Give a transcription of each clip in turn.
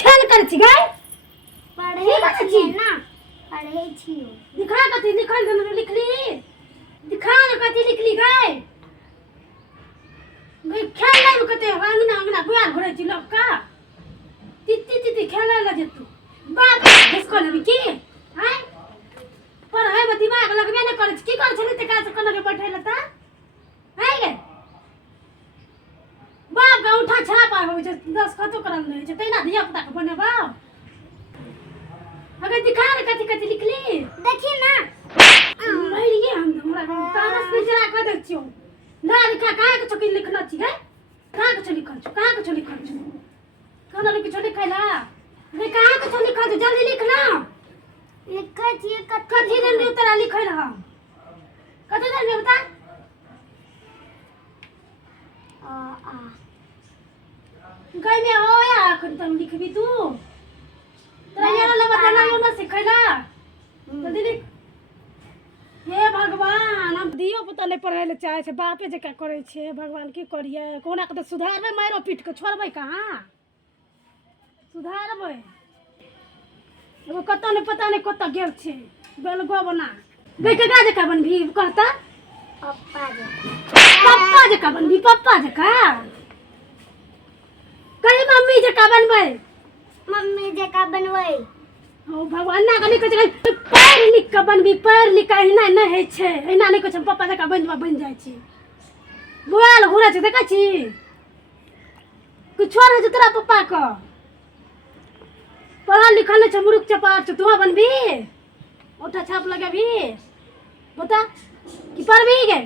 खेल कर छी गए पढ़े छी ना पढ़े छी दिखा कथि लिखल न लिखली दिखा कथि लिखली गए गई खेल ले कते अंगना बुआ घरे छी लोग का तिती खेला ला जेतू बाप घसको लेबी की हैं पर है दिमाग लगबे न करे की कर छली ते का से कन के बैठे लता है गे बाप का उठा छापा हो जे 10 कतो करन ले जे तैना धिया पुता के बनेबा अगर दिखा रे कथि लिखली देखी ना मरिए हम हमरा तारस पे जरा कर दे छियो ना लिखा काहे के चकी लिखना छी है कहां के लिखल छ कहां के लिखल छ कौन लिख छ लिखला रे कहां के लिखल छ जल्दी लिख ना लिखै छी कथि दिन रे तोरा लिखल हम कथि दिन रे बता आ गई में हो या अखन तुम लिखबी तू तोरा यार ला बताना यो ना सिखैला जल्दी लिख हे भगवान हम दियो पता नहीं पढ़े ले चाहे छे बापे जे का करे छे भगवान की करिए कोना के तो सुधारबे मारो पीट के छोड़बे कहां सुधारबे एगो कतो नहीं पता नहीं कतो गेल छे बेलगो बना गई कका जे का बनबी कहता पप्पा जे का बनबी पप्पा जे का कही मम्मी जे का बनबे मम्मी जे का बनबै ओ भगवान ना कनी कहे पढ़ लिख के बनबी पढ़ लिख के एना नहीं है छे एना नहीं कहे पप्पा जका बन जाय छी बुआल घुरे छ देखा छी कुछ और है तेरा पप्पा को पढ़ा लिखा नहीं छ मुरुख चपार छ तू बनबी ओठा छाप लगाबी बता कि पढ़बी गे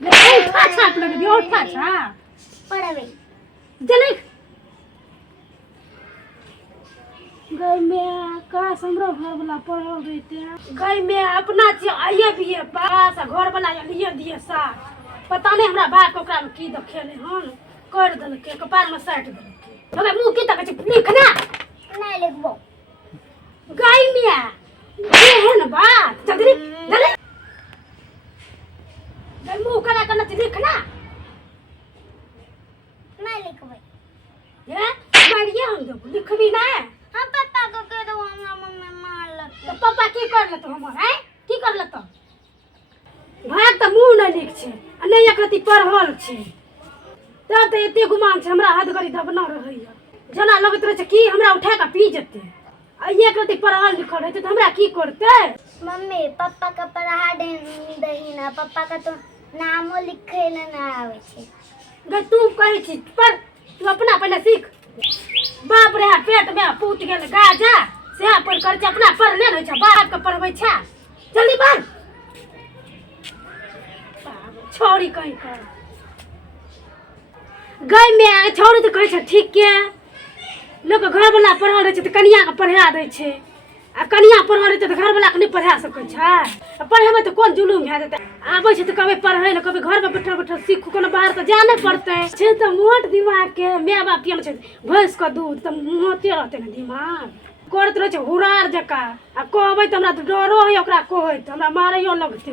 ओठा छाप लगाबी ओठा छाप पढ़बै जल्दी गई में का हमरो घर वाला पढ़ल रहते गई में अपना छी आइए भी पास घर वाला लिए दिए सा पता नहीं हमरा बाप ओकरा में की देखेले हन कर देलके कपार में साट देलके ओकरा मुंह की तक लिखना नहीं लिखबो गई में एहन बात जल्दी जल्दी गई मुंह करा करना लिखना नहीं लिखबै ये मारिए हम दो लिखबी ना हम पापा को कह दो हमरा मम्मी मार लग तो पापा की कर लेतो हमर है की कर लेतो भाग त मुंह नहीं लिख छे आ नहीं एकरती पढ़ल छे तब त एते गुमान छे हमरा हद गरी दबना रहैया जना लगत रहे छे की हमरा उठा के पी जेते आ एकरती पढ़ल लिखल रहते त हमरा की करते मम्मी पापा का पढ़ा दही ना पापा का तो नामो लिखे ना आवे छे गे तू कहे छी पर तू अपना पहले सीख बाप रे पेट में पूत गेल गाजा से पर कर छ अपना पढ़ ले छ बाप के पढ़बै छ जल्दी पढ़ छोड़ी कहीं कर गई में छोड़ी तो कहे छ ठीक के लोग घर वाला पढ़ल रहे छ त कनिया के पढ़ा दे छे आ कनिया पढ़ल रहे छ त घर वाला के नहीं पढ़ा सकै छ पढ़ेबे त कोन जुलूम भ जेते आबै छ त कबे पढ़ै ल कबे घर में बैठल बैठल सीखू कोनो बाहर त जाने पड़ते छे त मोट दिमाग के माय बाप पियन छ भैंस का दूध त मोटे रहते न दिमाग करत रहे छ हुरार जका आ कहबै त हमरा त डरो है ओकरा कहै त हमरा मारैयो लगते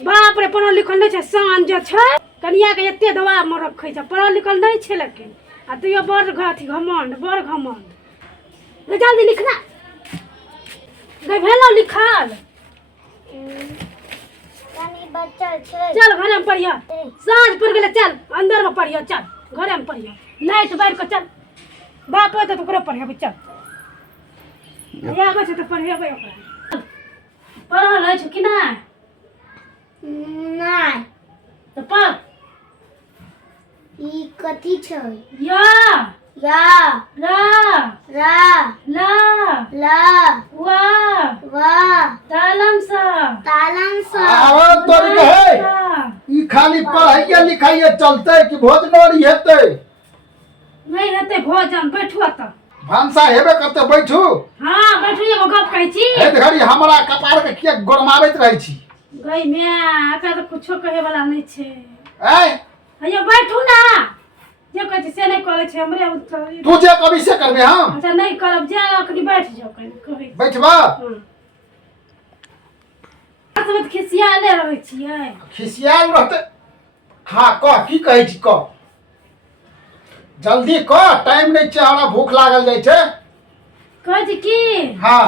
बाप रे पढ़ल लिखल नहीं छ शान जे छ कनिया के एते दबाव में रखै छ पढ़ल लिखल नहीं छ लेकिन आ तू बड़ घमंड बड़ घमंड जल्दी लिखना गई भेलो लिखल कनी बच्चा छे चल घर में पढ़िया साँझ पड़ गेले चल अंदर में पढ़िया चल घर में पढ़िया लाइट बार को चल बाप होते तो ओकरा पढ़ेबे चल आबै छ तो पढ़ेबे ओकरा पढ़ल है कि ना नहीं तो पढ़ ई कथी छै या या रा रा ला ला वा वा तालम सा आओ तोरी कहे ई खाली पढ़ाइए लिखाइए चलते कि भोजनोरी हेते नहीं हेते भोजन बैठुआ त भानसा हेबे करते बैठू हां बैठू एगो गप कहै छी हे घड़ी हमरा कपार के किया गोरमाबैत रहै छी गई मैं आका तो कुछो कहे वाला नहीं छे ए भैया बैठू ना जे कहै छी से नहीं करे छे हमरे तू जे कभी से करबे हम अच्छा नहीं करब जे अखनी बैठ जाओ कहै बैठबा सब खिसियाले रहै छियै खिसियाल रहते हां कह की कहै छी कह जल्दी कह टाइम नहीं छे हमरा भूख लागल जाय छे कहै छी की हाँ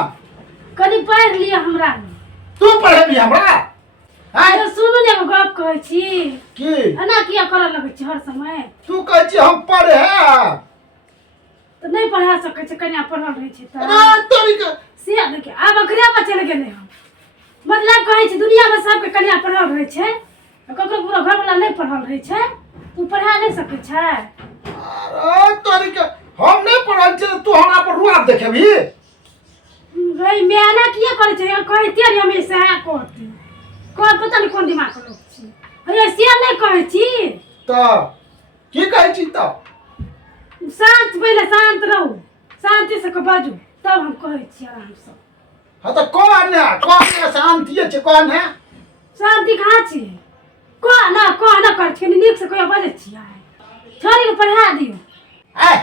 कनी पढ़ लिया हमरा तू पढ़ेबी हमरा हैं तो सुनू ने एगो गप कहै छी की एना किया करऽ लगै छी हर समय तू कहै छी हम पढ़े तो नहीं पढ़ा सकै छै कन्या पढ़ल रहै छै त अरे तोरी के से देखिए आब अखरे पर चल गेलै हम मतलब कहै छी दुनिया में सबके कन्या पढ़ल रहै छै ककरो पूरा घर वाला नहीं पढ़ल रहै छै तू पढ़ा नहीं सकै छै अरे तोरी के हम नहीं पढ़ल छी तू हमरा पर रुआब देखेबी गई मेहनत किया करे छै कहते रे हमेशा कहती कोन पता नहीं कोन दिमाग के लोग छी हे से नहीं कहै छी तो की कहै छी तो शांत पहले शांत रहू शांति से बाजू तब हम कहै छी आराम से हाँ तो कौन है शांति है कौन है शांति कहाँ छी कह ना कर छी नीक से कोई बजे छी छोरी के पढ़ा दियो ऐ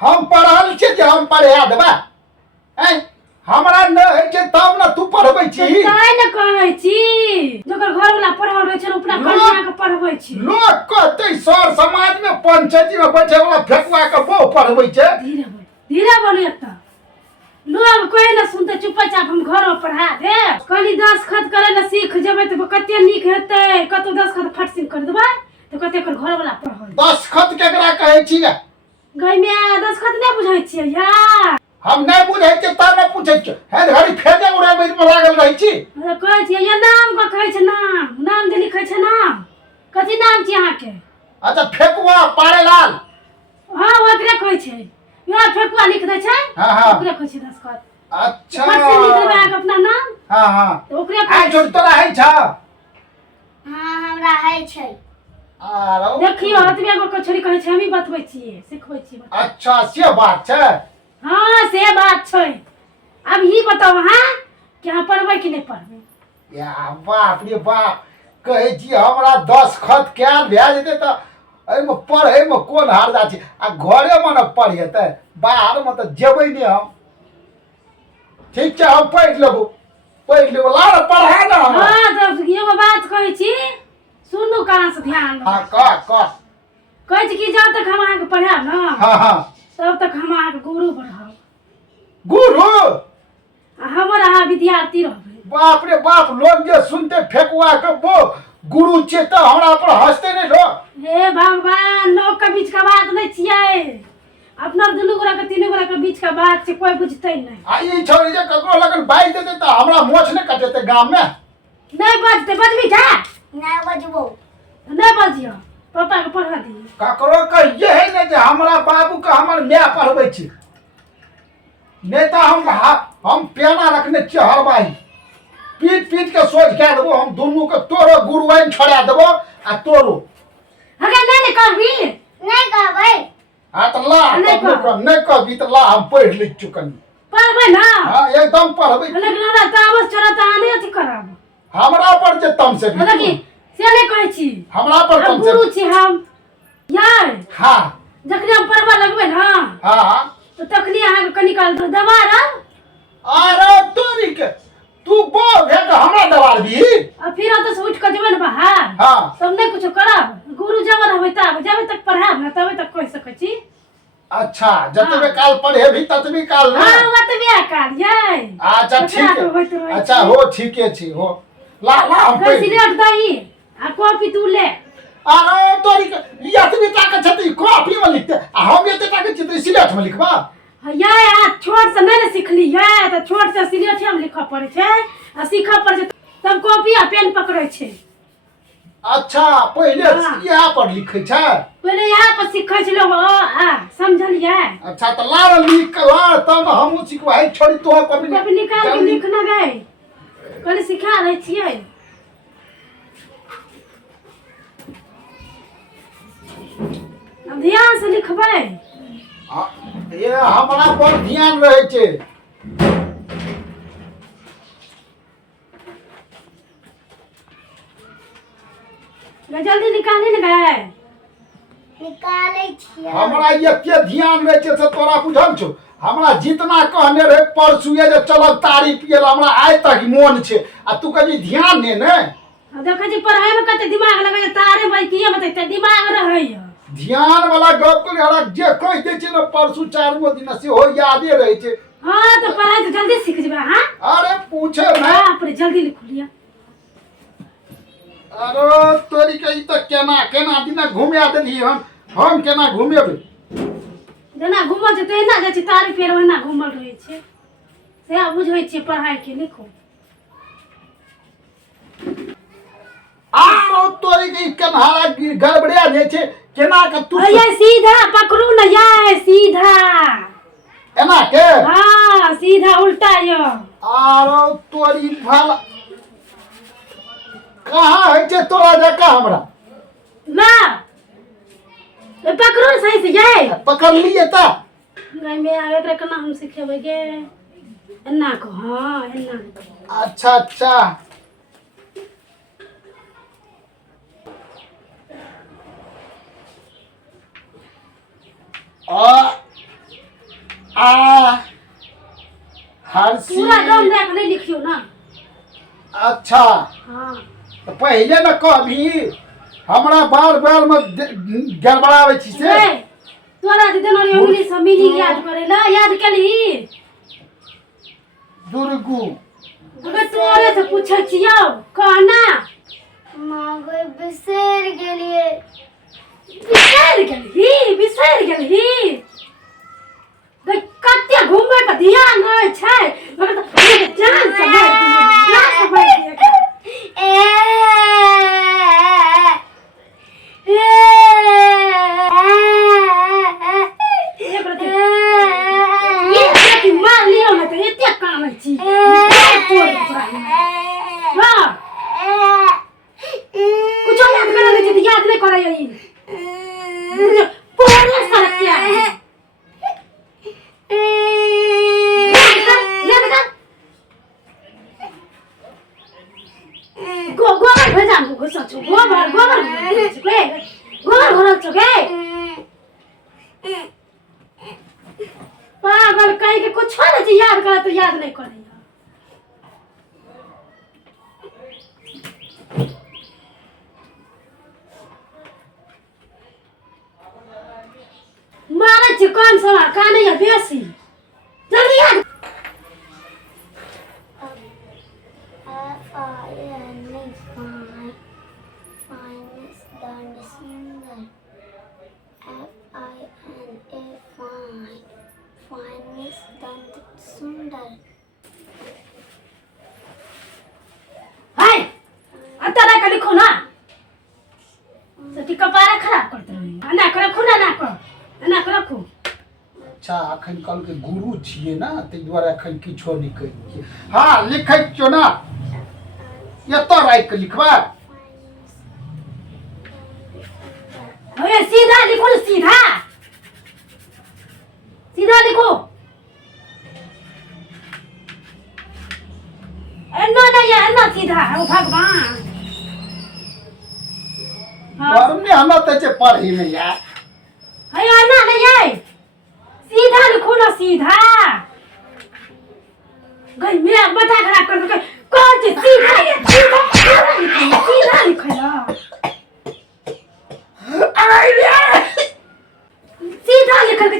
हम पढ़ल छी जे हम पढ़ा देबा ऐ हमरा न है छै तब न तू पढ़बै छी काहे न कहै छी जकर घर वाला पढ़ल रहै छै अपना कन्या के पढ़बै छी लोग कहते सर समाज में पंचायती में बैठे वाला फेकुआ के बहु पढ़बै छै धीरे बोलिए त लोग कोई न सुनते चुपचाप हम घर में पढ़ा दे कनी दस्तखत करे ल सीख जेबै त कते नीक हेतै कतो दस्तखत फट सिन कर देबै त कते कर घर वाला पढ़ल दस्तखत केकरा कहै छी गई में दस्तखत नहीं बुझै छियै यार हम नहीं बुझै छी तब न पूछै छी हे घड़ी फेजे उड़ाबै में लागल रहै छी अरे कहै छी ये नाम का कहै छै नाम जे लिखै छै नाम कथी नाम छी अहाँ के अच्छा फेकुआ पारेलाल हां ओकरे कहै छै यार फेकुआ लिख दै छै हां ओकरे कहै छै दस्तखत अच्छा फट से लिख देबै अहाँ अपना नाम हां तो ओकरे आ छोड़ तोरा है छ हाँ हमरा है छै आरो देखियो हतबे एगो कछोरी कहै छै हम ही बतबै छियै सिखबै छियै अच्छा से बात छै हाँ से बात छै अब ही बताओ हाँ कि हम पढ़बै कि नहीं पढ़बै या बाप रे बाप कहै छी हमरा दस्तखत कैल भए जेतै त एहिमे पढ़ैमे कोन हर्जा छै आ घरेमे न पढ़ेतै बाहरमे तऽ जेबै नहि हम ठीक छै हम पढ़ि लेबो ला पढ़ा न हाँ तो एगो बात कहै छी सुनू कान से ध्यान हाँ कह कहै छी कि जब तक हम अहाँके पढ़ाएब न हाँ तब तक हम अहाँके गुरु बढ़ब गुरु आ हमर अहाँ विद्यार्थी रहबै बाप रे बाप लोग जे सुनते फेकुआ के वो गुरु छै तऽ हमरा पर हंसते नहीं लोग हे भगवान लोग के बीच का बात नहीं छियै अपना दुनू गोरा के तीनू गोरा के बीच का बात छै कोई बुझतै नहीं आ ई छोरी जे ककरो लगन बाइज देतै तऽ हमरा मोछ नहि कटेतै गाम में नहीं बजतै बजबी जा नहीं बजबो नहीं बजियो पापा के पढ़ा दी ककरो कहिए है ने जे हमरा बाबू के हमर माय पढ़बै छी नहीं तो हम पेना रखने छियै हरबाही पीट के सोच कए देबो हम दुनू के तोरो गुरुआइन छोड़ा देबो आ तोरो अगर नहीं कहबी नहीं कहबै हाँ तो ला नहीं नहीं कहबी तो ला हम पढ़ ली चुकन पढ़बै ना हाँ एकदम पढ़बै लेकिन हमरा तामस चढ़ा त आने अथी करब हमरा पर जे तम से लेकिन से नहीं कहै छी हमरा पर हम तम से गुरु छी हम यार हाँ जखनी हम पढ़बा लगबै ना हाँ तो तखनी अहाँके कनी काल दबा रब अरे तोरी के तू बो भेट हमरा दबार भी और फिर ओतऽ से उठ के जेबै ना बाहर हाँ तब नहीं कुछ करब गुरु जब रहबै तब जब तक पढ़ाब ना तबे तक कह सकै छी अच्छा जतबे काल पढ़े भी ततबे काल ना हाँ ओतबे काल ये अच्छा ठीक है अच्छा हो ठीके छी हो ला हम पढ़ सिलेट दही आ कॉपी तू ले अरे तोरी के यतबे ताके छती कॉपी में लिखते आ हम एते ताके छती सिलेट में लिखबा ये आ छोट से नहीं सीखली है तो छोट से सिलेट में लिखऽ पड़े छै आ सीखऽ पड़े छै तब कॉपी आ पेन पकड़े छै अच्छा पहले यहाँ पर लिखे छै पहले यहाँ पर सीखै छै लोग समझलियै अच्छा तो ला लिख के ला तब हमहू सिखवाई छोड़ी तो कॉपी कॉपी निकाल के लिखना गए कल सिखा रहे छियै अब ध्यान से लिखबै ये हमरा पर ध्यान रहे छै जल्दी निकाली न गए निकालै छियै हमरा एते ध्यान रहे छै से तोरा बुझल छौ हमरा जितना कहने रहे परसू ये जे चलब तारी पियल हमरा आइ तक मोन छै आ तू कभी ध्यान ने ने देखै छी पढ़ाई में कते दिमाग लगे तारे बैठिए बतैते दिमाग रहै ध्यान वाला गप को हमरा जे कह दे छै न परसू 4 दिन से हो यादे रहे छै हाँ तो पढ़ाई तो जल्दी सीख जेबे हाँ। अरे पूछे नहीं। हाँ पर जल्दी लिख लिया। अरे तोरी के ई तो केना केना दिन घूमे देली हम केना घूमेबे। जेना घूमल छै तेना जाइ छै तारी पेड़ ओहिना घूमल रहै छै से बुझै छियै पढ़ाई के लिखो। आओ तोरी के केनहारा गड़बड़िया जे छै केना के तू ये सीधा पकड़ू ना ये सीधा एना के। हाँ सीधा उल्टा यो। आरो तोरी भला कहाँ है छै तोरा जका हमरा। ना ए पकड़ू सही से ये पकड़ लिए ता गाय में आवे एकरा केना हम सिखेबै गे एना को। हाँ एना। अच्छा अच्छा आ हर्षी पूरा दम दे के नहीं लिखियो ना। अच्छा हाँ तो पहले न कहबी हमरा बार बार में गड़बड़ावे छी से। ए, तोरा जे देनो रे इंग्लिश में मीनिंग याद करे ला याद केली। दुर्गु अबे तोरे से पूछै छियौ कहना। माँ गो बिसर गेलिए। बिसर गेलही देख कते घूमबै पर ध्यान रहै छै मगर तो जान से मार दिए जान से मार दिए। ये मार लियो ना तो एते कामै छी। हाँ कुछ याद करे नहीं याद नहीं करे यही पूरे सड़क क्या है। गोबर भेजा मुझे सच गोबर गोबर गोबर भरल चुके पागल कहीं के कुछ नहीं याद करे तो याद नहीं करे। मारे छी कम समय कनिया बेसी जल्दी याद। हाय अतरा का लिखो ना सती कपारा खराब करते रही ना कर खुना ना कर ना कर रखो। अच्छा अखन कल के गुरु छिए ना ते द्वारा अखन किछो नहीं कहि। हाँ लिखै छो ना ये तो राइट के लिखबा। अरे सीधा लिखो ना सीधा सीधा लिखो। एन्ना नहीं है एन्ना सीधा ओ भगवान। हमने हमरा ते पढ़ी नहीं यार। है एन्ना नहीं है सीधा लिखो ना सीधा। गई मेरा माथा खराब कर दो कौन सी सीधा सीधा लिखो ना सीधा लिखल के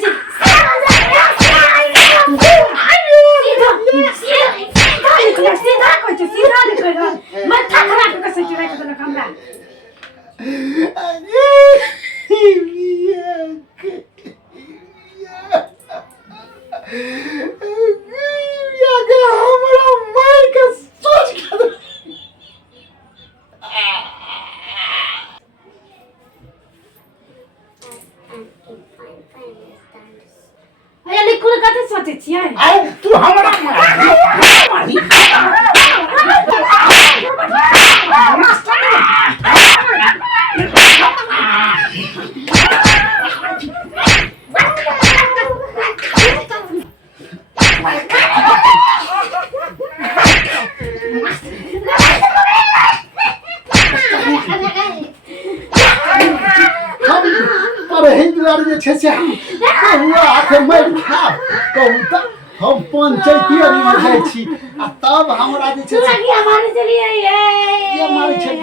सीधा कोई सीधा लिखल माथा खराब कर सके रख दो हमरा। लिखो कते सोचे छियै तू हमरा मारी हिंदुआर जे छै से हुआ आखे मारि खा कहू त हम पंचायती अरी में जाइ छी आ तब हमरा जे छै लगिया मारे चलिए ये मारे छै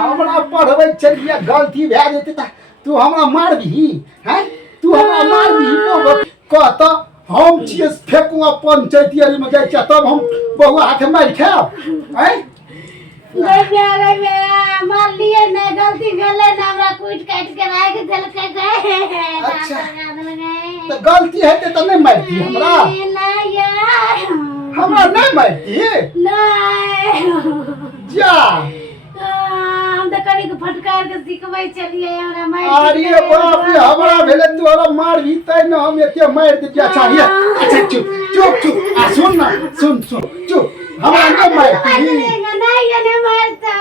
हमरा पढ़बै चलिए गलती भए जेतै त तू हमरा मारबही हैं तू हमरा मारबही कह त हम छियै फेकुआ पंचायती में जाए तब हम बहुआ हाथे मार खाब हैं मान लिए नहीं गलती भेले ना हमरा कूट काट के राख देलकै गए अच्छा तो गलती है तो नहीं मारती हमरा नहीं यार हमरा नहीं मारती नहीं जा हम तो कनी को फटकार के सिखबै चलिए हमरा मार अरे बाप रे हमरा भेले तोरा मार भी तै न हम एते मार दे अच्छा ये अच्छा चुप चुप चुप आ सुन ना सुन सुन चुप हमरा नहीं मारती नहीं मारता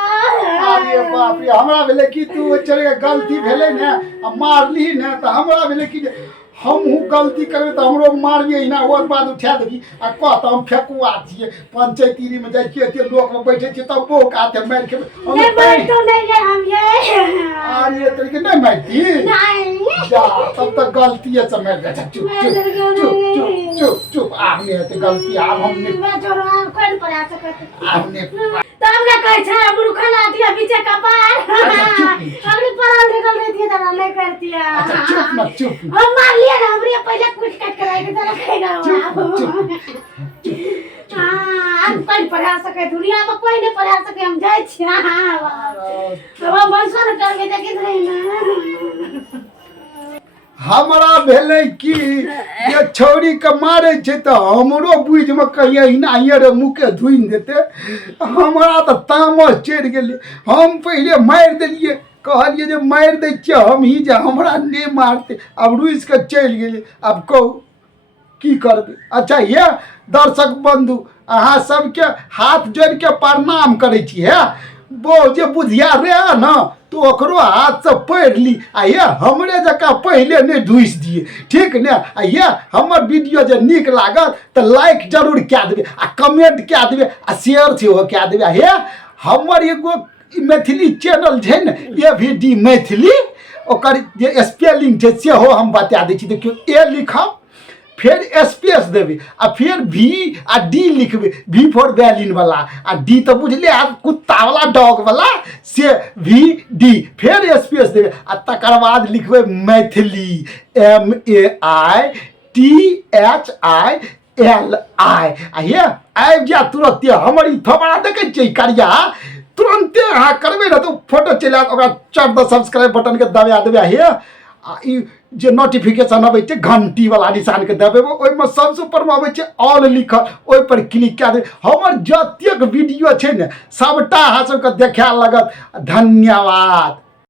अरे बाप रे हमरा भेले कि तू चले गलती भेले ने मारली ने तो हमरा भेले कि हम गलती करबे तो हमरो मारबे ना और बाद उठा देबी आ कहत हम फेकुआ छिए पंचायती में जाय के एते लोग में बैठे छी तब बोक आते मार के नहीं मारतो नहीं है हम ये अरे तरीके नहीं मारती नहीं जा तब तक गलती है समझ जा चुप चुप चुप चुप चुप आपने है गलती आप हमने मैं छोरा कोन पर आ सकत आपने तो हमरा कहै छै मुर्खा दिया बीचे कपार अगली पराल निकल रही थी तो नहीं करती है अच्छा चुप मत चुप हम मार लिया ना हमरे पहले कुछ काट के राख दे रखेगा हम कोई पढ़ा सके दुनिया में कोई नहीं पढ़ा सके हम जाय छी अब हम बंसन करके देखित रही ना हमरा भेले कि ये छौरी के मारे छै तो हमरो बुझ में कहिया हिना हियर मुके धुइन देते हमरा तो तामस चढ़ गेले हम पहले मार देलिए कहलिए जे मार दै छियै हम ही जे हमरा नहीं मारते अब रुइस के चल गेले अब कहू की करबे अच्छा ये दर्शक बंधु अहाँ सबके हाथ जोड़ के प्रणाम करे छी है वो जे बुधिया रहे ना तो ओकरो हाथ से पढ़ ली आ ये हमरे जका पहले नहीं ढूस दिए ठीक ने आ ये हमर वीडियो जे निक लागत तो लाइक जरूर क्या देबे आ कमेंट क्या देबे आ शेयर सेहो क्या देबे हे हमर एगो मैथिली चैनल है ने ये भी डी मैथिली ओकर जे स्पेलिंग छै सेहो हम बता दै छी देखियो ए लिखब फिर स्पेस देबे आ फिर भी आ डी लिखबे भी फॉर वैलिन वाला आ डी तो बुझले आ कुत्ता वाला डॉग वाला से भी डी फिर स्पेस देबे आ तकर बाद लिखबे मैथिली MAITHILI आ ये आबि जा तुरंत हमर ई थोबड़ा देखे छै करिया तुरंते अहाँ करबे ना तो फोटो चलि आयत ओकरा चट द सब्सक्राइब बटन के दबा देबे हे आ ई जे नोटिफिकेशन अबै छै घंटी वाला निशान के दबेबे ओइ में सबसे ऊपर में अबै छै ऑल लिखल ओइ पर क्लिक कए देबे हमर जतेक वीडियो छै ने सबटा अहाँ सबके देखा लागत धन्यवाद।